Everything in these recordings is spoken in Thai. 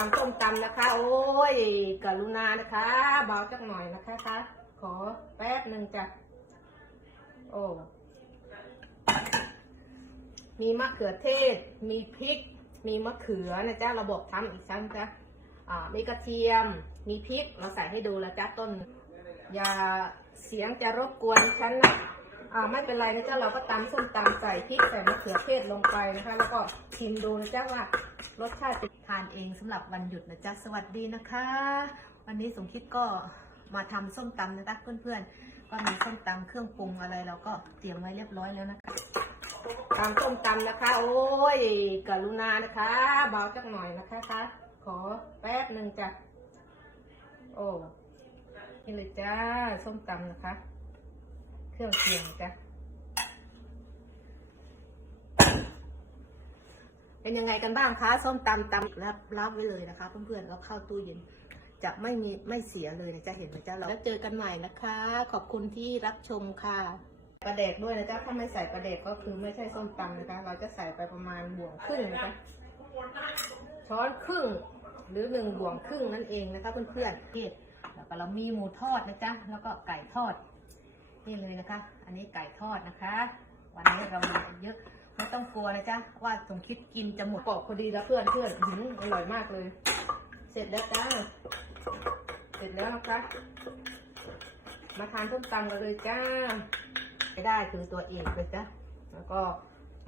ตำส้มตำนะคะ โอ้ยกรุณานะคะ เบาจักหน่อยนะคะคะขอแป๊บหนึ่งจ้ะโอ้มีมะเขือเทศ มีพริก มีมะเขือนะจ๊ะระบบทำอีกครั้งจ้ะอ่ามีกระเทียม มีพริก เราใส่ให้ดูแล้วจ้ะต้น อย่าเสียงจะรบกวนฉันนะอ่าไม่เป็นไรนะจ๊ะเราก็ตำส้มตำใส่พริกใส่มะเขือเทศลงไปนะคะ แล้วก็ชิมดูนะจ๊ะว่า รสชาติทานเองสำหรับวันหยุดนะจ๊ะ สวัสดีนะคะ วันนี้สมคิดก็มาทำส้มตำนะจ๊ะเพื่อนๆ ก็มีส้มตำเครื่องปรุงอะไรเราก็เตรียมไว้เรียบร้อยแล้วนะคะตำส้มตำนะคะ โอ้ยกรุณานะคะ เบาจักหน่อยนะคะคะขอแป๊บหนึ่งจ้ะ โอ้นี่เลยจ้า ส้มตำนะคะ เครื่องเคียงจ้ะ เป็นยังไงกันบ้างคะส้มตำตำรับรับไว้เลยนะคะ เพื่อนๆแล้วเข้าตู้เย็นจะไม่มีไม่เสียเลยนะจ๊ะเห็นไหมจ๊ะเราแล้วเจอกันใหม่นะคะ ขอบคุณที่รับชมค่ะปลาเด็กด้วยนะจ๊ะถ้าไม่ใส่ปลาเด็กก็คือไม่ใช่ส้มตำนะคะ เราจะใส่ไปประมาณบ่วงครึ่งนะคะช้อนครึ่งหรือหนึ่งบ่วงครึ่งนั่นเองนะคะเพื่อนๆที่แล้วก็เรามีหมูทอดนะจ๊ะแล้วก็ไก่ทอดนี่เลยนะคะ อันนี้ไก่ทอดนะคะ วันนี้เรามีเยอะ ไม่ต้องกลัวนะจ๊ะว่าสมคิดกินจะหมดกรอบพอดีแล้วเพื่อนเพื่อนอื้อหืออร่อยมากเลย เสร็จแล้วจ้าเสร็จแล้วนะคะมาทานส้มตำกันเลยจ้าไม่ได้คือตัวเองเลยจ้ะแล้วก็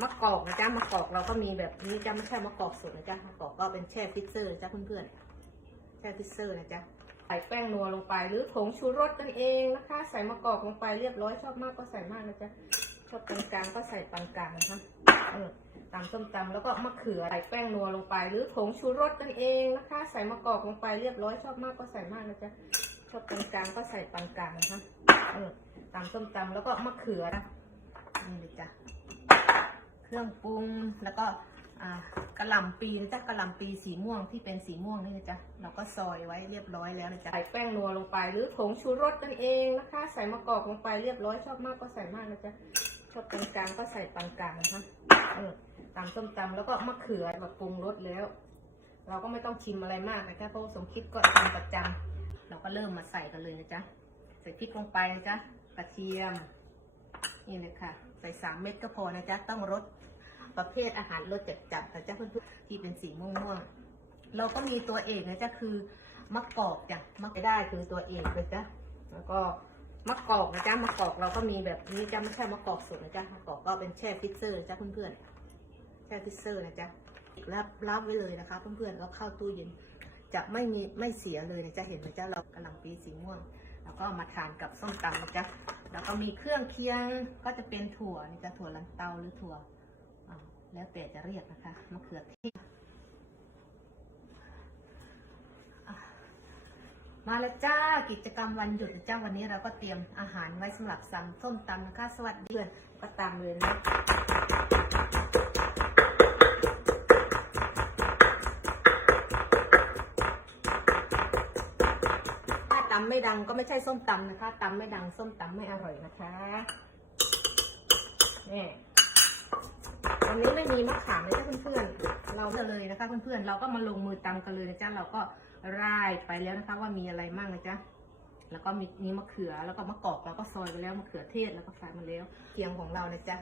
มะกอกนะจ๊ะมะกอกเราก็มีแบบนี้จ้ะไม่ใช่มะกอกสดนะจ๊ะมะกอกก็เป็นแช่ฟิตเซอร์จ้ะเพื่อนๆแช่ฟิตเซอร์นะจ๊ะใส่แป้งนัวลงไปหรือผงชูรสกันเองนะคะ ใส่มะกอกลงไปเรียบร้อยชอบมากก็ใส่มากนะจ๊ะ ชอบกลางๆก็ใส่ปานกลางนะคะเออตำส้มตำแล้วก็มะเขือใส่แป้งนัวลงไป หรือผงชูรสกันเองนะคะ ใส่มะกอกลงไปเรียบร้อยชอบมากก็ใส่มากนะจ๊ะชอบกลางๆก็ใส่ปานกลางนะคะเออตำส้มตำแล้วก็มะเขือนะนี่เลยจ้ะเครื่องปรุงแล้วก็อ่ากระหล่ำปีนะจ๊ะกระหล่ำปีสีม่วงที่เป็นสีม่วงนี่นะจ๊ะเราก็ซอยไว้เรียบร้อยแล้วนะจ๊ะใส่แป้งนัวลงไป หรือผงชูรสกันเองนะคะ ใส่มะกอกลงไปเรียบร้อยชอบมากก็ใส่มากนะจ๊ะ ชอบกลางๆก็ใส่ปานกลางนะคะเออตำส้มตำแล้วก็มะเขือมาปรุงรสแล้ว เราก็ไม่ต้องชิมอะไรมากนะคะเพราะว่าสมคิดก็ทำประจำเราก็เริ่มมาใส่กันเลยนะจ๊ะใส่พริกลงไปนะจ๊ะกระเทียมนี่เลยค่ะใส่สามเม็ดก็พอนะจ๊ะต้องรสประเภทอาหารรสจัดๆนะจ๊ะเพื่อนๆที่เป็นสีม่วงๆเราก็มีตัวเอกนะจ๊ะคือมะกอกจ้ะมะไม่ได้คือตัวเอกเลยจ้ะแล้วก็ มะกอกนะจ๊ะมะกอกเราก็มีแบบนี้จ้ะไม่ใช่มะกอกสดนะจ๊ะมะกอกก็เป็นแช่ฟิตเซอร์จ้ะเพื่อนๆแช่ฟิตเซอร์นะจ๊ะรับรับไว้เลยนะคะ เพื่อนๆแล้วเข้าตู้เย็นจะไม่มีไม่เสียเลยนะจ๊ะเห็นไหมจ๊ะเรากำลังปีสีม่วง แล้วก็มาทานกับส้มตำนะจ๊ะแล้วก็มีเครื่องเคียงก็จะเป็นถั่วนี่จะถั่วลันเตาหรือถั่วแล้วแต่จะเรียกนะคะมะเขือเทศอะ มาแล้วจ้ากิจกรรมวันหยุดจ้าวันนี้เราก็เตรียมอาหารไว้สำหรับสั่งส้มตำนะคะสวัสดีเพื่อนก็ตามเลยนะถ้าตำไม่ดังก็ไม่ใช่ส้มตำนะคะตำไม่ดังส้มตำไม่อร่อยนะคะนี่วันนี้ไม่มีมะขามเลยจ้าเพื่อนๆเราเลยนะคะเพื่อนๆเราก็มาลงมือตำกันเลยนะจ๊ะเราก็ ร่ายไปแล้วนะคะว่ามีอะไรบ้างนะจ๊ะแล้วก็มีมีมะเขือแล้วก็มะกอกเราก็ซอยไปแล้วมะเขือเทศแล้วก็ใส่มาแล้วเคียงของเรานะจ๊ะ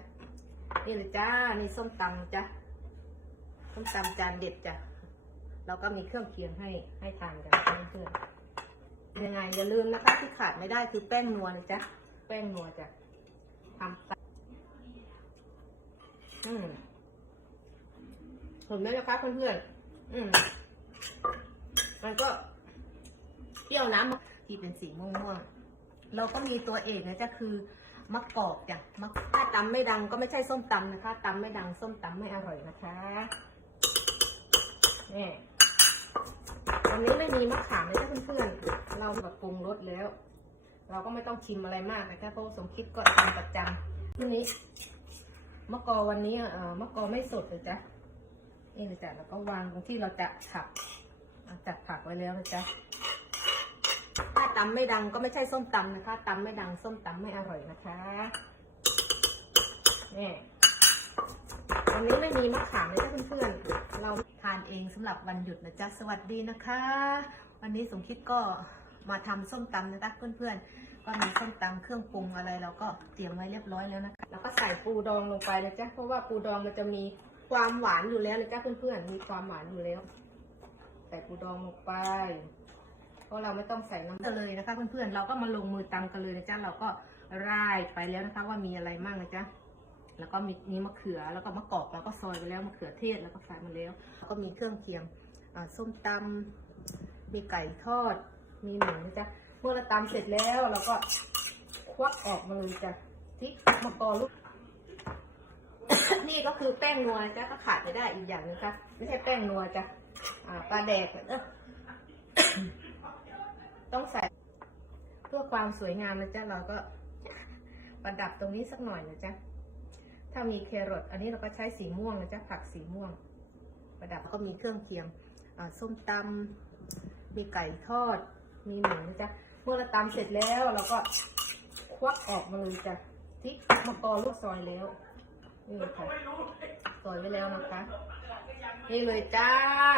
นี่เลยจ้านี่ส้มตำจ้ะส้มตำจานเด็ดจ้ะเราก็มีเครื่องเคียงให้ให้ทานกันนะเพื่อนๆยังไงอย่าลืมนะคะที่ขาดไม่ได้คือแป้งนัวนะจ๊ะแป้งนัวจ้ะทำตามอืมเห็นไหมนะคะเพื่อนๆอืม มันก็เปรี้ยวน้ำที่เป็นสีม่วงๆเราก็มีตัวเอกนะจ๊ะคือมะกอกจ้ะมะถ้าตำไม่ดังก็ไม่ใช่ส้มตำนะคะตำไม่ดังส้มตำไม่อร่อยนะคะนี่วันนี้ไม่มีมะขามเลยจ้ะเพื่อนๆ เราแบบปรุงรสแล้ว เราก็ไม่ต้องชิมอะไรมากนะคะเพราะว่าสมคิดก็ทำประจำทีนี้มะกอวันนี้เอ่อมะกอไม่สดเลยจ้ะนี่เลยจ้ะแล้วก็วางตรงที่เราจะผักอะ จัดผักไว้แล้วนะจ๊ะถ้าตำไม่ดังก็ไม่ใช่ส้มตำนะคะตำไม่ดังส้มตำไม่อร่อยนะคะนี่วันนี้ไม่มีมะขามเลยจ้ะเพื่อนๆ เราทานเองสำหรับวันหยุดนะจ๊ะ สวัสดีนะคะ วันนี้สมคิดก็มาทำส้มตำนะจ๊ะเพื่อนๆ ก็มีส้มตำเครื่องปรุงอะไรเราก็เตรียมไว้เรียบร้อยแล้วนะคะ แล้วก็ใส่ปูดองลงไปนะจ๊ะ เพราะว่าปูดองมันจะมีความหวานอยู่แล้วนะจ๊ะเพื่อนๆ มีความหวานอยู่แล้ว ใส่ปูดองลงไป เพราะเราไม่ต้องใส่น้ำเลยนะคะ เพื่อนๆ เราก็มาลงมือตำกันเลยนะจ๊ะ เราก็ร่ายไปแล้วนะคะ ว่ามีอะไรบ้างนะจ๊ะ แล้วก็มีมีมะเขือ แล้วก็มะกอกเราก็ซอยไปแล้วมะเขือเทศแล้วก็ใส่มาแล้ว แล้วก็มีเครื่องเคียงส้มตำมีไก่ทอด มีหมูนะจ๊ะ เมื่อเราตำเสร็จแล้วเราก็ควักออกมาเลยจ้ะที่มะกอลูกนี่ก็คือแป้งนัวจ้ะก็ขาดไม่ได้อีกอย่างหนึงค่ะไม่ใช่แป้งนัวจ้ะ ปลาแดกเออต้องใส่เพื่อความสวยงามนะจ๊ะเราก็ประดับตรงนี้สักหน่อยนะจ๊ะถ้ามีแครอทอันนี้เราก็ใช้สีม่วงนะจ๊ะผักสีม่วง ประดับก็มีเครื่องเคียงส้มตำมีไก่ทอด มีหมูนะจ๊ะเมื่อเราตำเสร็จแล้วเราก็ควักออกมาเลยจ้ะที่มะกอลูกซอยแล้วนี่เลยค่ะ ซอยไว้แล้วนะคะ นี่เลยจ้า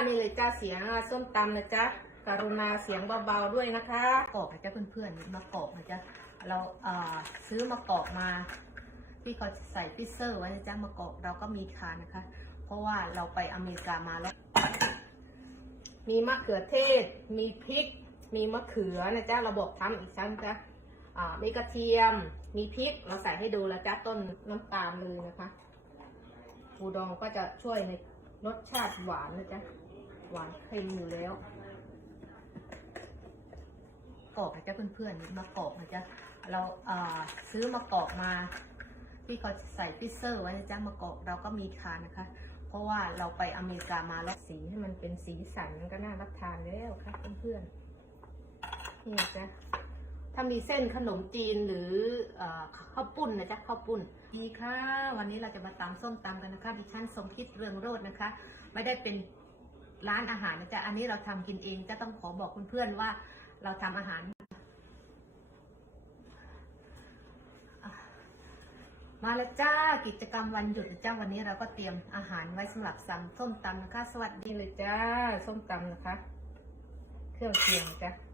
นี่เลยจ้าเสียงส้มตำนะจ๊ะกรุณาเสียงเบาๆด้วยนะคะกรอกนะจ๊ะเพื่อนๆมะกอกนะจ๊ะเราเอ่อซื้อมะกอกมาที่เขาใส่ฟิเซอร์ไว้นะจ๊ะมะกอกเราก็มีทานนะคะ เพราะว่าเราไปอเมริกามาแล้ว มีมะเขือเทศ มีพริก มีมะเขือนะจ๊ะเราบอกทำอีกครั้งจ้ะอ่ามีกระเทียม มีพริก เราใส่ให้ดูแล้วจ้ะต้นน้ำตาลเลยนะคะ ปูดองก็จะช่วยในรสชาติหวานนะจ๊ะ หวานเค็มอยู่แล้วกรอกนะจ๊ะเพื่อนๆมะกอกนะจ๊ะเราเอ่อซื้อมะกอกมาที่เขาใส่ฟิเซอร์ไว้นะจ๊ะมะกอกเราก็มีทานนะคะ เพราะว่าเราไปอเมริกามาแล้วสีให้มันเป็นสีสันมันก็น่ารับทานแล้วค่ะเพื่อนๆนี่จ๊ะ ถ้ามีเส้นขนมจีนหรือเออข้าวปุ้นนะจ๊ะข้าวปุ้นดีค่ะ วันนี้เราจะมาตำส้มตำกันนะคะดิฉันสมคิดเรืองโรจน์นะคะ ไม่ได้เป็นร้านอาหารนะจ๊ะอันนี้เราทำกินเองจะต้องขอบอกเพื่อนๆว่าเราทำอาหารมาแล้วจ้ากิจกรรมวันหยุดจ้าวันนี้เราก็เตรียมอาหารไว้สำหรับสั่งส้มตำนะคะ สวัสดีเลยจ้า ส้มตำนะคะ เครื่องเคียงจ้ะ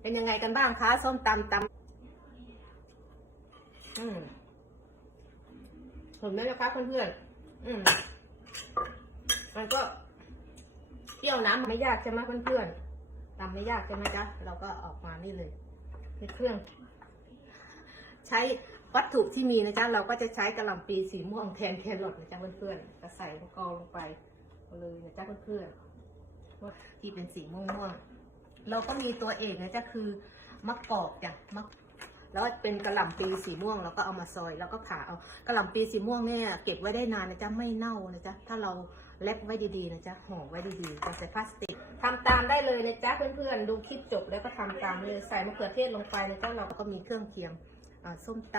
เป็นยังไงกันบ้างคะส้มตำตำอืมเห็นไหมนะคะเพื่อนๆอืมมันก็เปรี้ยวน้ำไม่ยากใช่ไหมเพื่อนๆตำไม่ยากใช่ไหมจ๊ะเราก็ออกมานี่เลยในเครื่อง ใช้วัตถุที่มีนะจ๊ะเราก็จะใช้กระหล่ำปีสีม่วงแทนแครอทนะจ๊ะเพื่อนๆจะใส่มะกอกลงไปเลยนะจ๊ะเพื่อนๆที่เป็นสีม่วงๆ เราก็มีตัวเอกนะจ๊ะคือมะกอกจ้ะมะแล้วเป็นกระหล่ำปีสีม่วงเราก็เอามาซอยแล้วก็ผ่าเอากระหล่ำปีสีม่วงเนี่ยเก็บไว้ได้นานนะจ๊ะไม่เน่านะจ๊ะถ้าเราเล็บไว้ดีๆนะจ๊ะห่อไว้ดีๆใส่พลาสติกทำตามได้เลยนะจ๊ะเพื่อนๆดูคลิปจบแล้วก็ทำตามเลยใส่มะเขือเทศลงไปนะจ๊ะเราก็มีเครื่องเคียงส้มต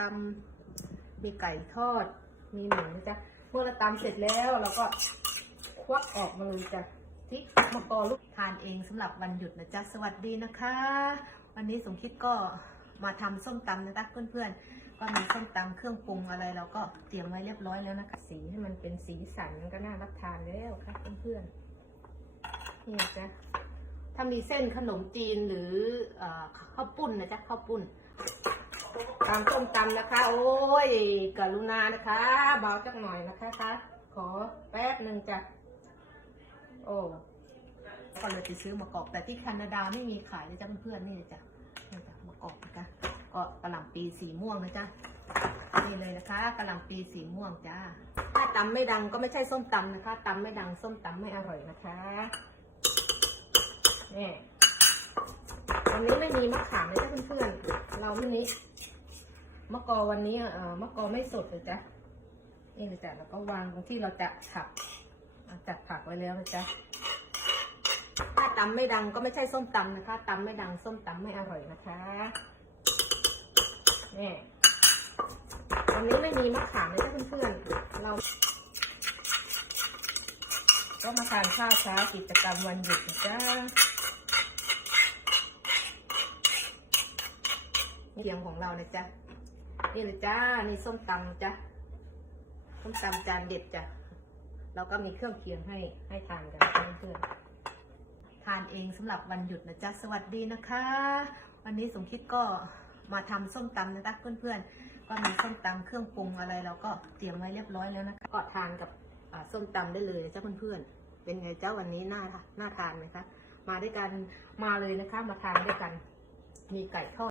ำมีไก่ทอด มีหมูนะจ๊ะเมื่อเราตำเสร็จแล้วเราก็ควักออกมาเลยจ้ะ ที่มะกอลูกทานเองสำหรับวันหยุดนะจ๊ะ สวัสดีนะคะ วันนี้สมคิดก็มาทำส้มตำนะจ๊ะเพื่อนๆ ก็มีส้มตำเครื่องปรุงอะไรเราก็เตรียมไว้เรียบร้อยแล้วนะคะ สีให้มันเป็นสีสันมันก็น่ารับทานแล้วค่ะเพื่อนๆนี่จ๊ะถ้ามีเส้นขนมจีนหรือออข้าวปุ้นนะจ๊ะข้าวปุ้นตำส้มตำนะคะ โอ้ยกรุณานะคะ เบาจักหน่อยนะคะคะขอแป๊บหนึ่งจ้ะ โอ้ก็เลยไปซื้อมากอก แต่ที่แคนาดาไม่มีขายเลยจ้ะเพื่อนๆนี่เลยจ้ะนี่จ้ะมากอกนะคะก็กระหล่ำปีสีม่วงนะจ๊ะนี่เลยนะคะกระหล่ำปีสีม่วงจ้าถ้าตำไม่ดังก็ไม่ใช่ส้มตำนะคะตำไม่ดังส้มตำไม่อร่อยนะคะนี่วันนี้ไม่มีมะขามเลยจ้ะเพื่อนๆเราไม่มีมะกอวันนี้เอ่อมะกอไม่สดเลยจ้ะนี่เลยจ้ะแล้วก็วางตรงที่เราจะผัก จัดผักไว้แล้วนะจ๊ะถ้าตำไม่ดังก็ไม่ใช่ส้มตำนะคะตำไม่ดังส้มตำไม่อร่อยนะคะนี่วันนี้ไม่มีมะขามเลยจ้ะเพื่อนๆ เราก็มาทานข้าวเช้ากิจกรรมวันหยุดนะจ้านี่เสียงของเรานะจ๊ะ นี่เลยจ้า นี่ส้มตำจ้ะ ส้มตำจานเด็ดจ้ะ เราก็มีเครื่องเคียงให้ให้ทานกันเพื่อนๆทานเองสำหรับวันหยุดนะจ๊ะสวัสดีนะคะ วันนี้สมคิดก็มาทำส้มตำนะคะเพื่อนๆก็มีส้มตำเครื่องปรุงอะไรเราก็เตรียมไว้เรียบร้อยแล้วนะคะก็ทานกับส้มตำได้เลยนะจ๊ะเพื่อนๆเป็นไงเจ้าวันนี้น่าน่าทานไหมคะมาด้วยกันมาเลยนะคะ มาทานด้วยกัน มีไก่ทอด